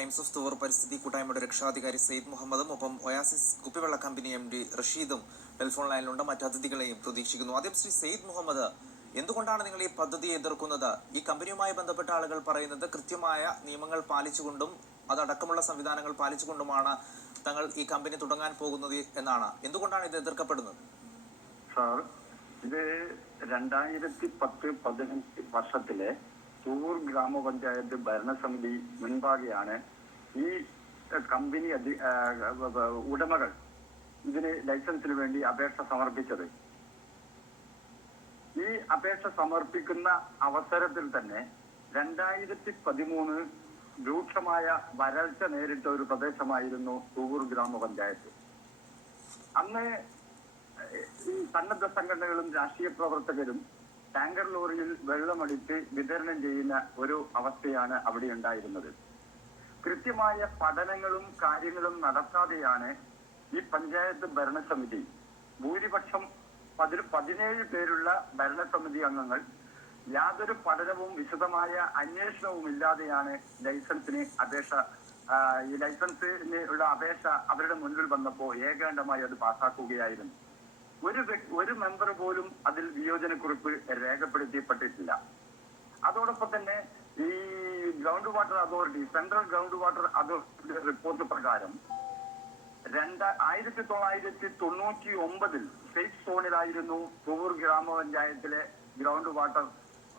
Times of tour പരിസ്ഥിതി കൂട്ടായ്മയുടെ രക്ഷാധികാരി സെയ്ദ് മുഹമ്മദും ഒപ്പം ഒയാസിസ് കുപ്പിവെള്ള കമ്പനി MD റഷീദും ടെലിഫോൺ ലൈനിലുണ്ട്. മറ്റു അതിഥികളെയും പ്രതീക്ഷിക്കുന്നു. ആദ്യം ശ്രീ സെയ്ദ് മുഹമ്മദ്, എന്തുകൊണ്ടാണ് നിങ്ങൾ ഈ പദ്ധതിയെ എതിർക്കുന്നത്? ഈ കമ്പനിയുമായി ബന്ധപ്പെട്ട ആളുകൾ പറയുന്നത് കൃത്യമായ നിയമങ്ങൾ പാലിച്ചുകൊണ്ടും അതടക്കമുള്ള സംവിധാനങ്ങൾ പാലിച്ചുകൊണ്ടുമാണ് തങ്ങൾ ഈ കമ്പനി തുടങ്ങാൻ പോകുന്നത് എന്നാണ്. എന്തുകൊണ്ടാണ് ഇത് എതിർക്കപ്പെടുന്നത്? സാർ, ഇത് 2010-15 വർഷത്തിലെ തൂർ ഗ്രാമപഞ്ചായത്ത് ഭരണസമിതി മുൻപാകെയാണ് ഈ കമ്പനി ഉടമകൾ ഇതിന് ലൈസൻസിന് വേണ്ടി അപേക്ഷ സമർപ്പിച്ചത്. ഈ അപേക്ഷ സമർപ്പിക്കുന്ന അവസരത്തിൽ തന്നെ 2013 രൂക്ഷമായ വരൾച്ച നേരിട്ട ഒരു പ്രദേശമായിരുന്നു തൂർ ഗ്രാമപഞ്ചായത്ത്. അന്ന് ഈ സന്നദ്ധ സംഘടനകളും രാഷ്ട്രീയ പ്രവർത്തകരും ടാങ്കർ ലോറിയിൽ വെള്ളമടിച്ച് വിതരണം ചെയ്യുന്ന ഒരു അവസ്ഥയാണ് അവിടെ ഉണ്ടായിരുന്നത്. കൃത്യമായ പഠനങ്ങളും കാര്യങ്ങളും നടത്താതെയാണ് ഈ പഞ്ചായത്ത് ഭരണസമിതി, ഭൂരിപക്ഷം 17 പേരുള്ള ഭരണസമിതി അംഗങ്ങൾ, യാതൊരു പഠനവും വിശദമായ അന്വേഷണവും ഇല്ലാതെയാണ് ഈ ലൈസൻസിന് ഉള്ള അപേക്ഷ അവരുടെ മുൻപിൽ വന്നപ്പോൾ ഏകാണ്ടമായി അത് പാസ്സാക്കുകയായിരുന്നു. ഒരു മെമ്പർ പോലും അതിൽ വിയോജനക്കുറിപ്പ് രേഖപ്പെടുത്തിപ്പെട്ടിട്ടില്ല. അതോടൊപ്പം തന്നെ ഈ ground water authority, central ground water അതോറിറ്റിയുടെ റിപ്പോർട്ട് പ്രകാരം 1999 സേഫ് സോണിലായിരുന്നു തൂർ ഗ്രാമപഞ്ചായത്തിലെ ഗ്രൗണ്ട് വാട്ടർ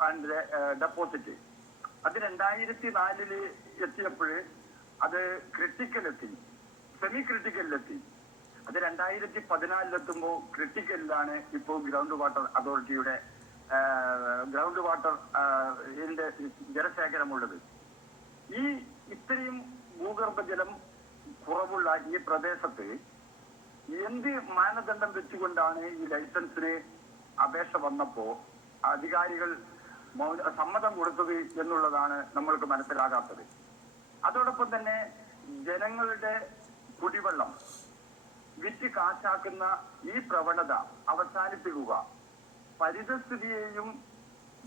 ആൻഡ് ഡെപ്പോസിറ്റ്. അത് 2004 എത്തിയപ്പോൾ അത് സെമി ക്രിട്ടിക്കലിലെത്തി. അത് 2014 ക്രിട്ടിക്കലിലാണ് ഇപ്പോൾ ഗ്രൗണ്ട് വാട്ടർ അതോറിറ്റിയുടെ ഗ്രൗണ്ട് വാട്ടർ ജലശേഖരമുള്ളത്. ഈ ഇത്രയും ഭൂഗർഭജലം കുറവുള്ള ഈ പ്രദേശത്ത് എന്ത് മാനദണ്ഡം വെച്ചുകൊണ്ടാണ് ഈ ലൈസൻസിന് അപേക്ഷ വന്നപ്പോ അധികാരികൾ സമ്മതം കൊടുത്തത് എന്നുള്ളതാണ് നമ്മൾക്ക് മനസ്സിലാകാത്തത്. അതോടൊപ്പം തന്നെ ജനങ്ങളുടെ കുടിവെള്ളം വിറ്റ് കാശാക്കുന്ന ഈ പ്രവണത അവസാനിപ്പിക്കുക, പരിസ്ഥിതിയെയും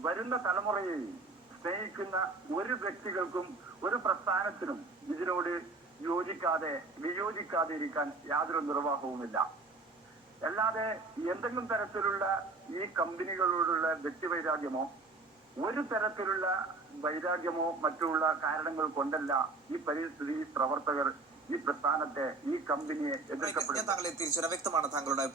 വരുന്ന തലമുറയെയും സ്നേഹിക്കുന്ന ഒരു വ്യക്തികൾക്കും ഒരു പ്രസ്ഥാനത്തിനും ഇതിനോട് വിയോജിക്കാതെ ഇരിക്കാൻ യാതൊരു നിർവാഹവുമില്ല. അല്ലാതെ എന്തെങ്കിലും തരത്തിലുള്ള ഈ കമ്പനികളോടുള്ള വ്യക്തിവൈരാഗ്യമോ ഒരു തരത്തിലുള്ള വൈരാഗ്യമോ മറ്റുള്ള കാരണങ്ങൾ കൊണ്ടല്ല ഈ പരിസ്ഥിതി പ്രവർത്തകർ ഈ പ്രസ്ഥാനത്തെ, ഈ കമ്പനിയെ എതിർക്കപ്പെടുന്നത്. വ്യക്തമാണ് താങ്കളുടെ അഭിപ്രായം.